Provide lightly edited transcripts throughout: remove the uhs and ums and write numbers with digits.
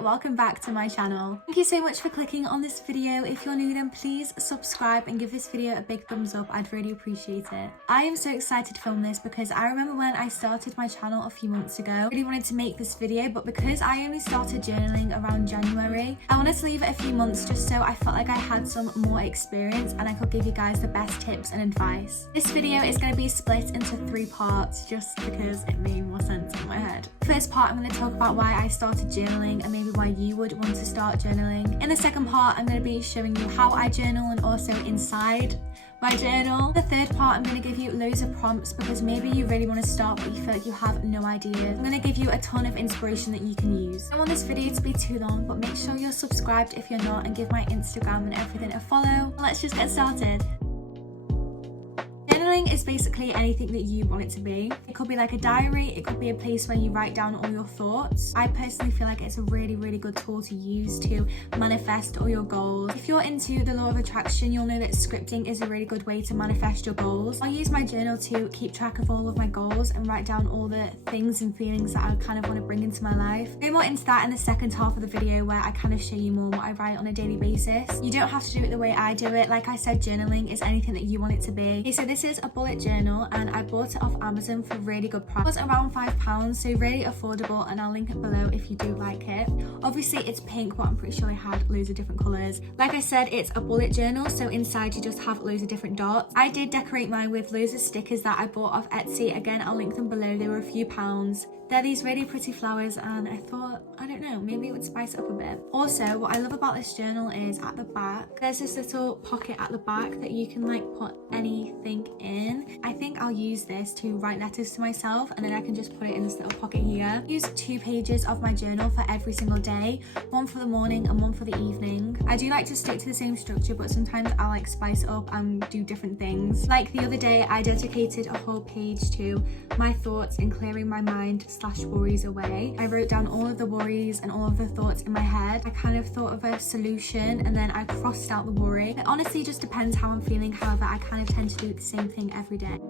welcome back to my channel. Thank you so much for clicking on this video. If you're new, then please subscribe and give this video a big thumbs up. I'd really appreciate it. I am so excited to film this because I remember when I started my channel a few months ago, I really wanted to make this video, but because I only started journaling around January, I wanted to leave it a few months just so I felt like I had some more experience and I could give you guys the best tips and advice. This video is going to be split into 3 parts just because it made more sense in my head. First part, I'm going to talk about why I started journaling and maybe why you would want to start journaling. In the second part, I'm going to be showing you how I journal and also inside my journal. The third part, I'm going to give you loads of prompts because maybe you really want to start but you feel like you have no idea. I'm going to give you a ton of inspiration that you can use. I don't want this video to be too long, but make sure you're subscribed if you're not and give my Instagram and everything a follow. Let's just get started. Journaling is basically anything that you want it to be. It could be like a diary, it could be a place where you write down all your thoughts. I personally feel like it's a really good tool to use to manifest all your goals. If you're into the law of attraction, you'll know that scripting is a really good way to manifest your goals. I use my journal to keep track of all of my goals and write down all the things and feelings that I kind of want to bring into my life. Go more into that in the second half of the video where I kind of show you more what I write on a daily basis. You don't have to do it the way I do it. Like I said, journaling is anything that you want it to be. Okay, so this is a bullet journal and I bought it off Amazon for really good price. It was around £5, so really affordable, and I'll link it below if you do like it. Obviously it's pink, but I'm pretty sure I had loads of different colours. Like I said, it's a bullet journal, so inside you just have loads of different dots. I did decorate mine with loads of stickers that I bought off Etsy. Again, I'll link them below. They were a few pounds. They're these really pretty flowers and I thought, I don't know, maybe it would spice it up a bit. Also, what I love about this journal is at the back, there's this little pocket at the back that you can like put anything in. I think I'll use this to write letters to myself and then I can just put it in this little pocket here. I use 2 pages of my journal for every single day, one for the morning and one for the evening. I do like to stick to the same structure, but sometimes I'll like spice it up and do different things. Like the other day, I dedicated a whole page to my thoughts and clearing my mind / worries away. I wrote down all of the worries and all of the thoughts in my head. I kind of thought of a solution and then I crossed out the worry. It honestly just depends how I'm feeling. However, I kind of tend to do the same thing every day.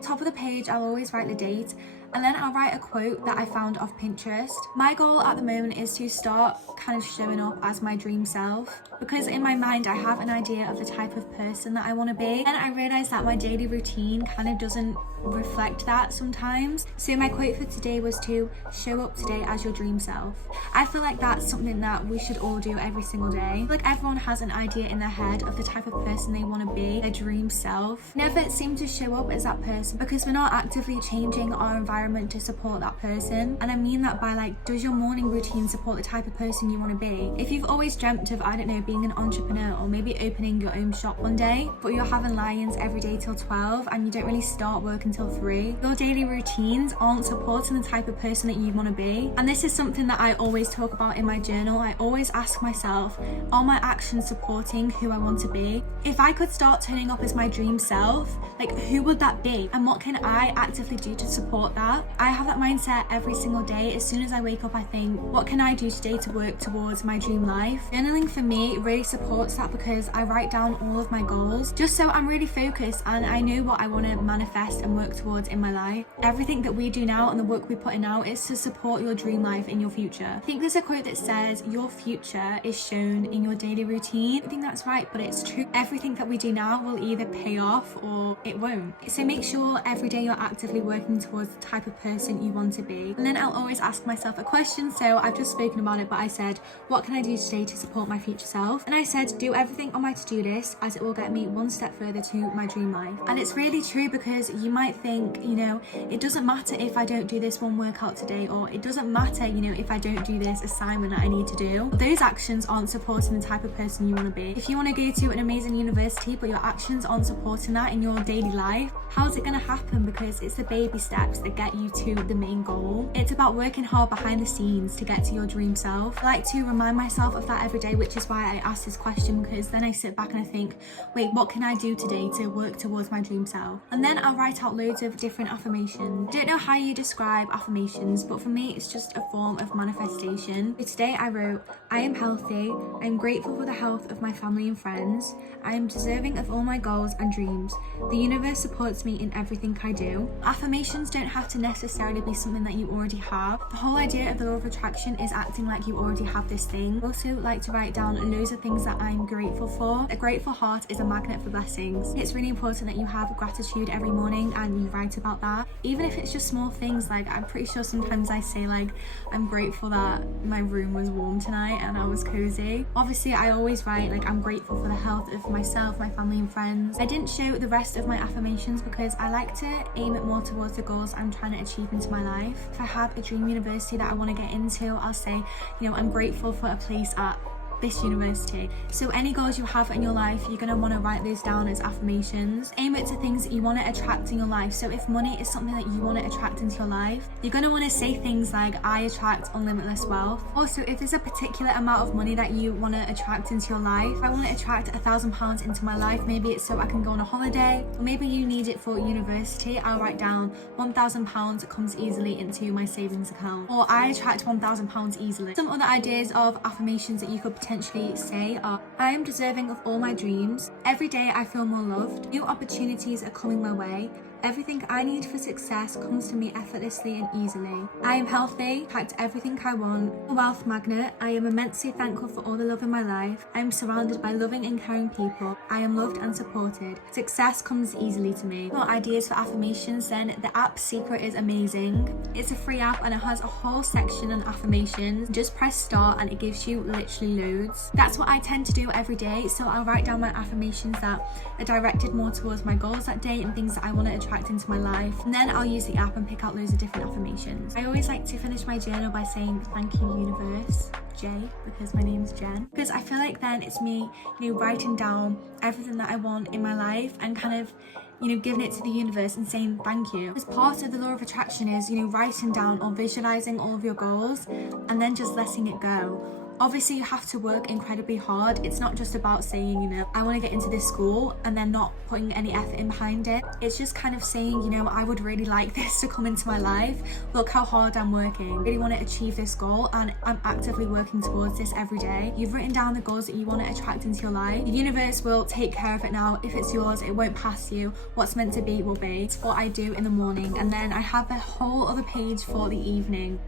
Top of the page, I'll always write the date and then I'll write a quote that I found off Pinterest. My goal at the moment is to start kind of showing up as my dream self, because in my mind I have an idea of the type of person that I want to be, and I realised that my daily routine kind of doesn't reflect that sometimes. So my quote for today was to show up today as your dream self. I feel like that's something that we should all do every single day. I feel like everyone has an idea in their head of the type of person they want to be, their dream self. Never seem to show up as that person because we're not actively changing our environment to support that person. And I mean that by like, does your morning routine support the type of person you want to be? If you've always dreamt of, I don't know, being an entrepreneur or maybe opening your own shop one day, but you're having lie-ins every day till 12 and you don't really start work until 3, your daily routines aren't supporting the type of person that you want to be. And this is something that I always talk about in my journal. I always ask myself, are my actions supporting who I want to be? If I could start turning up as my dream self, like who would that be? And what can I actively do to support that? I have that mindset every single day. As soon as I wake up, I think, what can I do today to work towards my dream life? Journaling for me really supports that because I write down all of my goals just so I'm really focused and I know what I want to manifest and work towards in my life. Everything that we do now and the work we put in now is to support your dream life in your future. I think there's a quote that says your future is shown in your daily routine. I think that's right, but it's true. Everything that we do now will either pay off or it won't. So make sure every day you're actively working towards the type of person you want to be. And then I'll always ask myself a question. So I've just spoken about it, but I said, what can I do today to support my future self? And I said, do everything on my to-do list as it will get me one step further to my dream life. And it's really true because you might think, you know, it doesn't matter if I don't do this one workout today, or it doesn't matter, you know, if I don't do this assignment that I need to do. Those actions aren't supporting the type of person you want to be. If you want to go to an amazing university, but your actions aren't supporting that in your daily life, how's it going to happen? Because it's the baby steps that get you to the main goal. It's about working hard behind the scenes to get to your dream self. I like to remind myself of that every day, which is why I ask this question, because then I sit back and I think, wait, what can I do today to work towards my dream self? And then I'll write out loads of different affirmations. Don't know how you describe affirmations, but for me it's just a form of manifestation. So today I wrote, I am healthy. I am grateful for the health of my family and friends. I am deserving of all my goals and dreams. The universe supports me in everything I do. Affirmations don't have to necessarily be something that you already have. The whole idea of the law of attraction is acting like you already have this thing. I also like to write down loads of things that I'm grateful for. A grateful heart is a magnet for blessings. It's really important that you have gratitude every morning and you write about that. Even if it's just small things, like I'm pretty sure sometimes I say like, I'm grateful that my room was warm tonight and I was cozy. Obviously I always write like I'm grateful for the health of myself, my family and friends. I didn't show the rest of my affirmations because I like to aim it more towards the goals I'm trying to achieve into my life. If I have a dream university that I want to get into, I'll say, you know, I'm grateful for a place at this university. So any goals you have in your life, you're going to want to write those down as affirmations. Aim it to things that you want to attract in your life. So if money is something that you want to attract into your life, you're going to want to say things like, I attract unlimited wealth. Also, if there's a particular amount of money that you want to attract into your life, I want to attract £1,000 into my life, maybe it's so I can go on a holiday, or maybe you need it for university, I'll write down £1,000 comes easily into my savings account, or I attract £1,000 easily. Some other ideas of affirmations that you could potentially say are, I am deserving of all my dreams. Every day I feel more loved. New opportunities are coming my way. Everything I need for success comes to me effortlessly and easily. I am healthy, packed everything I want. A wealth magnet. I am immensely thankful for all the love in my life. I am surrounded by loving and caring people. I am loved and supported. Success comes easily to me. More ideas for affirmations then. The app Secret is amazing. It's a free app and it has a whole section on affirmations. Just press start and it gives you literally loads. That's what I tend to do every day. So I'll write down my affirmations that are directed more towards my goals that day and things that I want to attract into my life, and then I'll use the app and pick out loads of different affirmations. I always like to finish my journal by saying thank you universe, J, because my name's Jen, because I feel like then it's me, you know, writing down everything that I want in my life and kind of, you know, giving it to the universe and saying thank you. Because part of the law of attraction is, you know, writing down or visualizing all of your goals and then just letting it go. Obviously you have to work incredibly hard. It's not just about saying, you know, I want to get into this school and then not putting any effort in behind it. It's just kind of saying, you know, I would really like this to come into my life. Look how hard I'm working. I really want to achieve this goal and I'm actively working towards this every day. You've written down the goals that you want to attract into your life. The universe will take care of it now. If it's yours, it won't pass you. What's meant to be will be. It's what I do in the morning, and then I have a whole other page for the evening.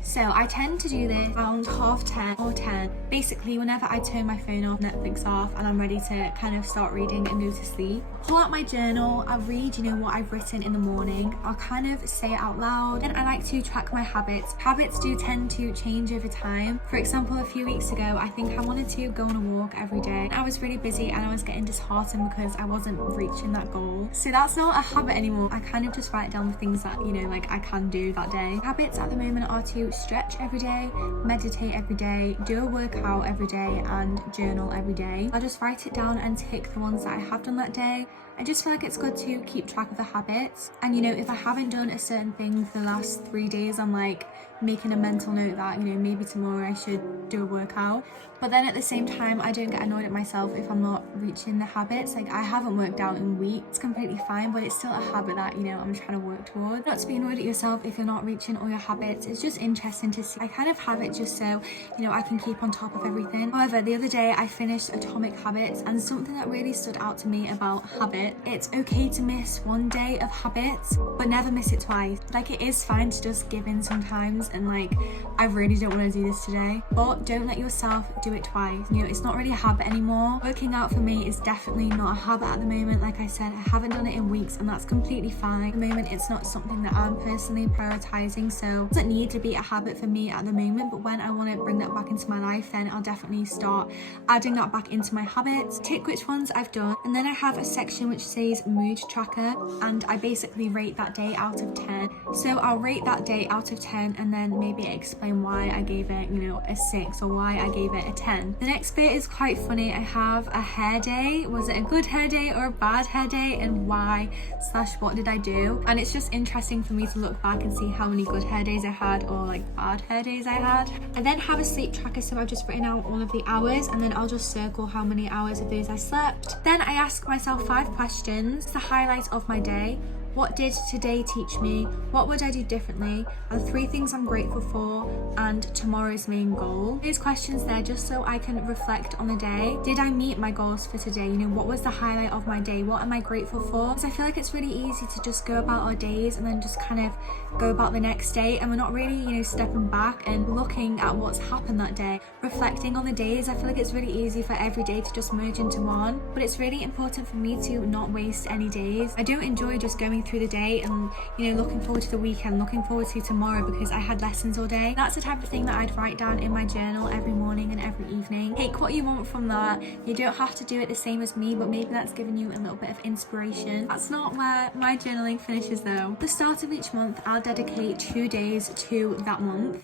So I tend to do this around 10:30 or 10. Basically, whenever I turn my phone off, Netflix off, and I'm ready to kind of start reading and go to sleep, pull out my journal, I'll read, you know, what I've written in the morning. I'll kind of say it out loud, and I like to track my habits. Habits do tend to change over time. For example, a few weeks ago, I think I wanted to go on a walk every day. I was really busy and I was getting disheartened because I wasn't reaching that goal. So that's not a habit anymore. I kind of just write down the things that, you know, like I can do that day. Habits at the moment are to stretch every day, meditate every day, do a workout every day, and journal every day. I'll just write it down and tick the ones that I have done that day. I just feel like it's good to keep track of the habits. And, you know, if I haven't done a certain thing for the last 3 days, I'm like making a mental note that, you know, maybe tomorrow I should do a workout. But then at the same time, I don't get annoyed at myself if I'm not reaching the habits. Like, I haven't worked out in weeks. It's completely fine, but it's still a habit that, you know, I'm trying to work towards. Not to be annoyed at yourself if you're not reaching all your habits. It's just interesting to see. I kind of have it just so, you know, I can keep on top of everything. However, the other day I finished Atomic Habits, and something that really stood out to me about habit, it's okay to miss one day of habits, but never miss it twice. Like, it is fine to just give in sometimes and like, I really don't want to do this today, but don't let yourself do it twice. You know, it's not really a habit anymore. Working out for me is definitely not a habit at the moment. Like I said, I haven't done it in weeks, and that's completely fine. At the moment, it's not something that I'm personally prioritizing, so it doesn't need to be a habit for me at the moment. But when I want to bring that back into my life, then I'll definitely start adding that back into my habits, tick which ones I've done, and then I have a section which says mood tracker, and I basically rate that day out of 10. So I'll rate that day out of 10 and then maybe explain why I gave it, you know, a 6 or why I gave it a 10. The next bit is quite funny. I have a hair day. Was it a good hair day or a bad hair day, and why / what did I do? And it's just interesting for me to look back and see how many good hair days I had or like bad hair days I had. I then have a sleep tracker, so I've just written out all of the hours, and then I'll just circle how many hours of those I slept. Then I ask myself 5 questions. The highlight of my day. what did today teach me, what would I do differently, and 3 things I'm grateful for, and tomorrow's main goal. These questions there just so I can reflect on the day. Did I meet my goals for today? You know, what was the highlight of my day? What am I grateful for? Because I feel like it's really easy to just go about our days and then just kind of go about the next day, and we're not really, you know, stepping back and looking at what's happened that day, reflecting on the days. I feel like it's really easy for every day to just merge into one, but it's really important for me to not waste any days. I do enjoy just going through the day and, you know, looking forward to the weekend, looking forward to tomorrow because I had lessons all day. That's the type of thing that I'd write down in my journal every morning and every evening. Take what you want from that. You don't have to do it the same as me, but maybe that's giving you a little bit of inspiration. That's not where my journaling finishes though. At the start of each month, I'll dedicate 2 days to that month.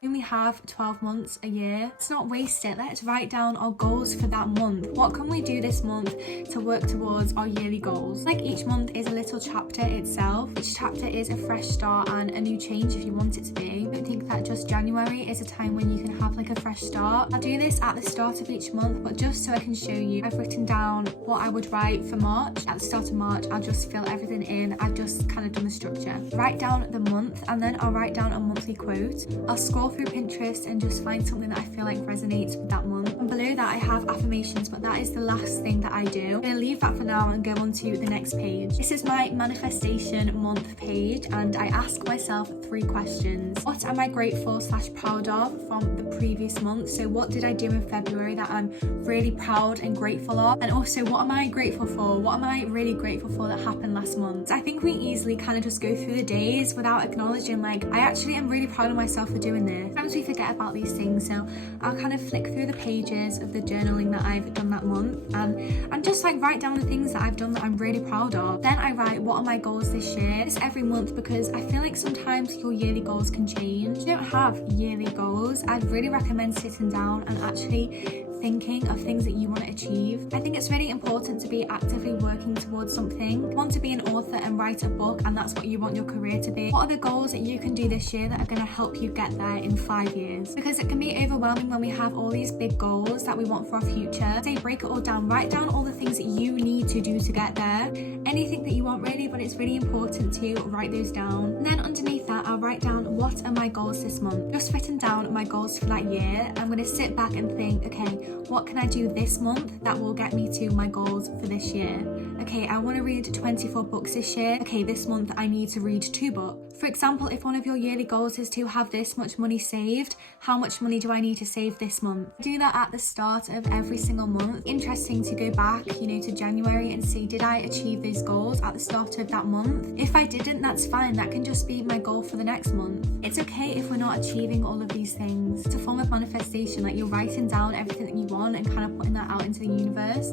We only have 12 months a year. Let's not waste it. Let's write down our goals for that month. What can we do this month to work towards our yearly goals? Like each month is a little chapter itself. Each chapter is a fresh start and a new change if you want it to be. I don't think that just January is a time when you can have like a fresh start. I'll do this at the start of each month, but just so I can show you, I've written down what I would write for March. At the start of March, I'll just fill everything in. I've just kind of done the structure. Write down the month and then I'll write down a monthly quote. I'll scroll through Pinterest and just find something that I feel like resonates with that month. And below that I have affirmations, but that is the last thing that I do. I'm going to leave that for now and go on to the next page. This is my manifestation month page and I ask myself 3 questions. What am I grateful / proud of from the previous month? So what did I do in February that I'm really proud and grateful of? And also, what am I grateful for? What am I really grateful for that happened last month? I think we easily kind of just go through the days without acknowledging, like, I actually am really proud of myself for doing this. Sometimes we forget about these things, so I'll kind of flick through the pages of the journaling that I've done that month and just like write down the things that I've done that I'm really proud of. Then I write, what are my goals this year? It's every month because I feel like sometimes your yearly goals can change. If you don't have yearly goals, I'd really recommend sitting down and actually thinking of things that you want to achieve. I think it's really important to be actively working towards something. You want to be an author and write a book, and that's what you want your career to be. What are the goals that you can do this year that are going to help you get there in 5 years? Because it can be overwhelming when we have all these big goals that we want for our future. Say, break it all down. Write down all the things that you need to do to get there. Anything that you want really, but it's really important to write those down. And then underneath that, I'll write down, what are my goals this month? Just written down my goals for that year. I'm going to sit back and think, okay, what can I do this month that will get me to my goals for this year? Okay, I want to read 24 books this year. Okay, this month I need to read 2 books. For example, if one of your yearly goals is to have this much money saved, how much money do I need to save this month? Do that at the start of every single month. Interesting to go back, you know, to January and see, did I achieve those goals at the start of that month? If I didn't, that's fine. That can just be my goal for the next month. It's okay if we're not achieving all of these things. It's a form of manifestation, like you're writing down everything that you want and kind of putting that out into the universe.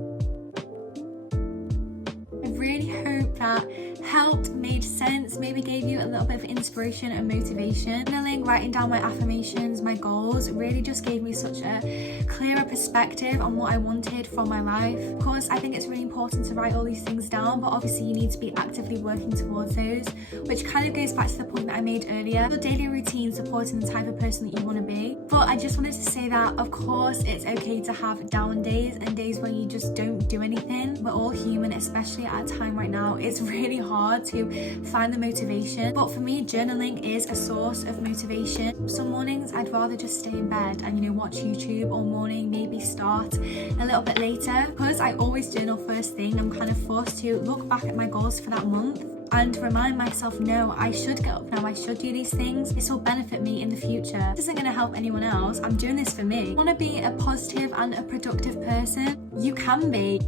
I really hope that helped, made sense, maybe gave you a little bit of inspiration and motivation. Journaling, writing down my affirmations, my goals, really just gave me such a clearer perspective on what I wanted from my life. Of course, I think it's really important to write all these things down, but obviously you need to be actively working towards those, which kind of goes back to the point that I made earlier. Your daily routine supporting the type of person that you want to be. But I just wanted to say that, of course, it's okay to have down days and days where you just don't do anything. We're all human, especially at a time right now. It's really hard to find the motivation, but for me, journaling is a source of motivation. Some mornings I'd rather just stay in bed and, you know, watch YouTube all morning, maybe start a little bit later. Because I always journal first thing, I'm kind of forced to look back at my goals for that month and remind myself, no, I should get up now, I should do these things. This will benefit me in the future. This isn't going to help anyone else. I'm doing this for me. Want to be a positive and a productive person? You can be.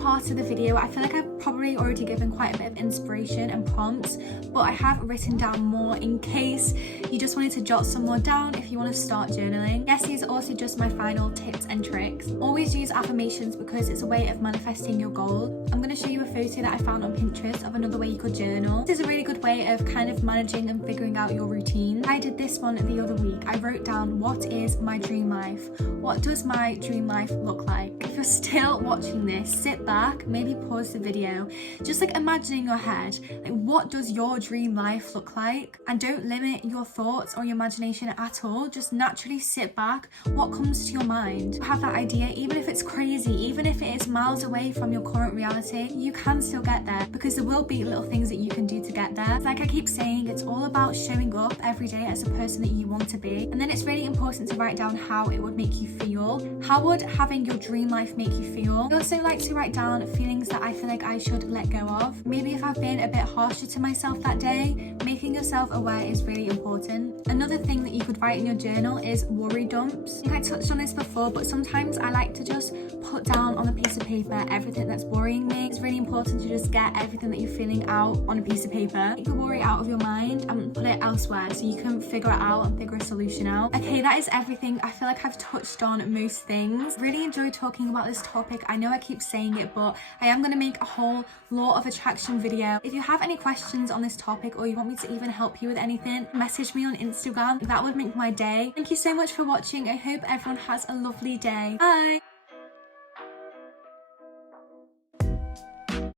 Part of the video, I feel like I've probably already given quite a bit of inspiration and prompts, but I have written down more in case you just wanted to jot some more down if you want to start journaling. Yes, these are also just my final tips and tricks. Always use affirmations because it's a way of manifesting your goal. I'm going to show you a photo that I found on Pinterest of another way you could journal. This is a really good way of kind of managing and figuring out your routine. I did this one the other week. I wrote down, what is my dream life? What does my dream life look like? If you're still watching this, sit back, maybe pause the video video. Just like imagine in your head, like what does your dream life look like? And don't limit your thoughts or your imagination at all. Just naturally sit back. What comes to your mind? Have that idea, even if it's crazy, even if it is miles away from your current reality, you can still get there, because there will be little things that you can do to get there. Like I keep saying, it's all about showing up every day as a person that you want to be. And then it's really important to write down how it would make you feel. How would having your dream life make you feel? I also like to write down feelings that I feel like I should let go of. Maybe if I've been a bit harsher to myself that day, making yourself aware is really important. Another thing that you could write in your journal is worry dumps. I think I touched on this before, but sometimes I like to just put down on a piece of paper everything that's worrying me. It's really important to just get everything that you're feeling out on a piece of paper. Take the worry out of your mind and put it elsewhere so you can figure it out and figure a solution out. Okay, that is everything. I feel like I've touched on most things. Really enjoyed talking about this topic. I know I keep saying it, but I am going to make a whole law of attraction video. If you have any questions on this topic, or you want me to even help you with anything, message me on Instagram. That would make my day. Thank you so much for watching. I hope everyone has a lovely day. Bye.